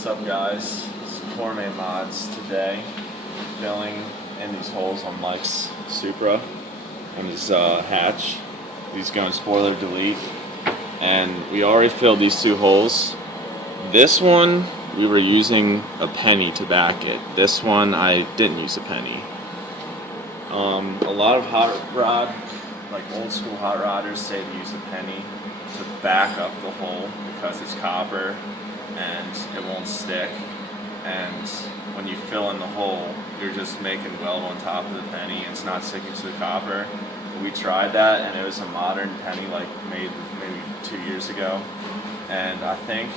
What's up, guys? This is Poor Man Mods. Today, filling in these holes on Mike's Supra and his hatch. He's going spoiler delete, and we already filled these two holes. This one we were using a penny to back it. This one I didn't use a penny. A lot of hot rod, like old school hot rodders, say to use a penny to back up the hole because it's copper and it won't stick. And when you fill in the hole, you're just making weld on top of the penny and it's not sticking to the copper. We tried that and it was a modern penny, like made maybe 2 years ago. And I think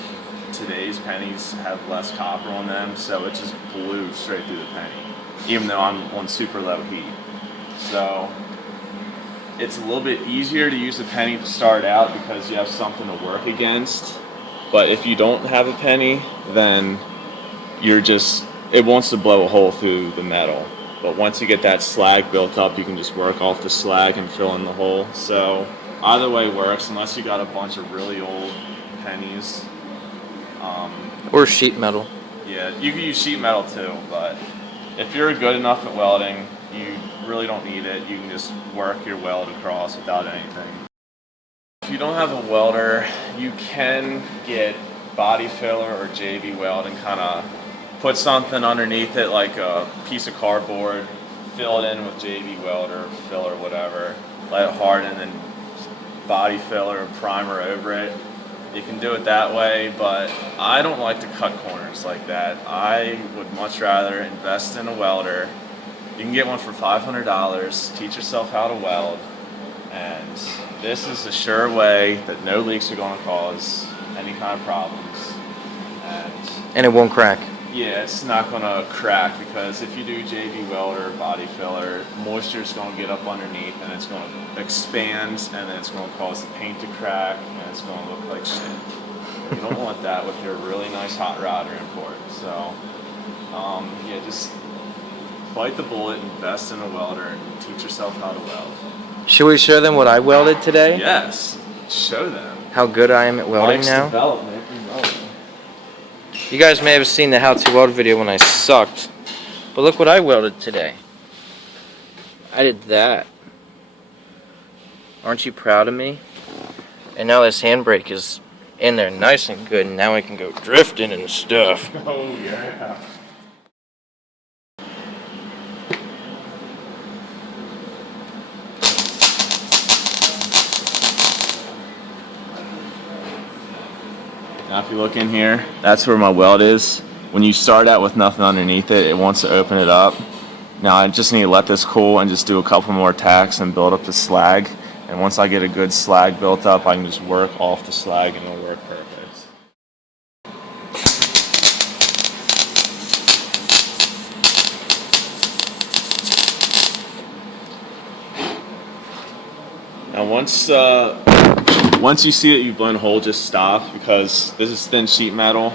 today's pennies have less copper on them, so it just blew straight through the penny, even though I'm on super low heat. So it's a little bit easier to use a penny to start out because you have something to work against. But if you don't have a penny, then it wants to blow a hole through the metal. But once you get that slag built up, you can just work off the slag and fill in the hole. So either way works, unless you got a bunch of really old pennies. Or sheet metal. Yeah, you can use sheet metal too, but if you're good enough at welding, you really don't need it. You can just work your weld across without anything. If you don't have a welder, you can get body filler or JB weld and kind of put something underneath it, like a piece of cardboard, fill it in with JB welder, filler, whatever, let it harden, and body filler or primer over it. You can do it that way, but I don't like to cut corners like that. I would much rather invest in a welder. You can get one for $500, teach yourself how to weld, and this is a sure way that no leaks are going to cause any kind of problems. And it won't crack. Yeah, it's not going to crack because if you do JB welder, body filler, moisture is going to get up underneath and it's going to expand and then it's going to cause the paint to crack and it's going to look like shit. You don't want that with your really nice hot rod or import. So, yeah, just bite the bullet, invest in a welder, and teach yourself how to weld. Should we show them what I welded today? Yes, show them. How good I am at welding Mike's now? Development. You guys may have seen the how to weld video when I sucked, but look what I welded today. I did that. Aren't you proud of me? And now this handbrake is in there nice and good, and now I can go drifting and stuff. Oh yeah. Now if you look in here, that's where my weld is. When you start out with nothing underneath it, it wants to open it up. Now I just need to let this cool and just do a couple more tacks and build up the slag. And once I get a good slag built up, I can just work off the slag and it'll work perfect. Now once you see that you've blown a hole, just stop, because this is thin sheet metal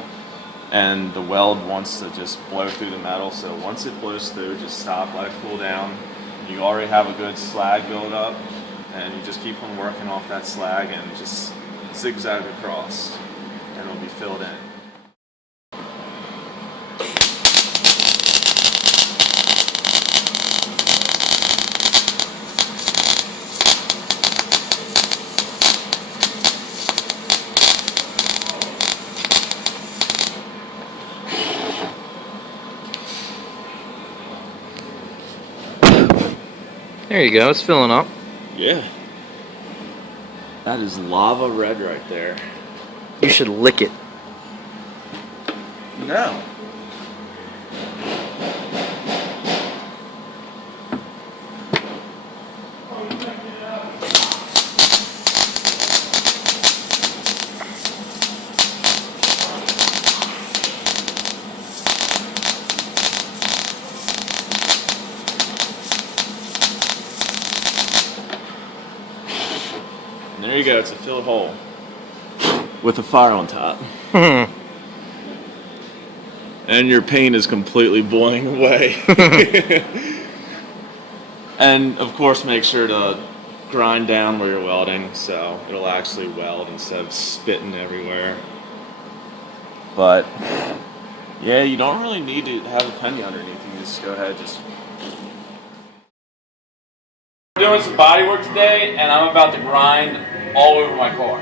and the weld wants to just blow through the metal. So once it blows through, just stop, let it cool down. You already have a good slag build up and you just keep on working off that slag and just zigzag across and it'll be filled in. There you go, it's filling up. Yeah. That is lava red right there. You should lick it. No. And there you go, it's a filled hole with a fire on top. And your paint is completely blowing away. And of course make sure to grind down where you're welding so it'll actually weld instead of spitting everywhere. But Yeah, you don't really need to have a penny underneath. You can just go ahead, just. Doing some body work today, and I'm about to grind all over my car.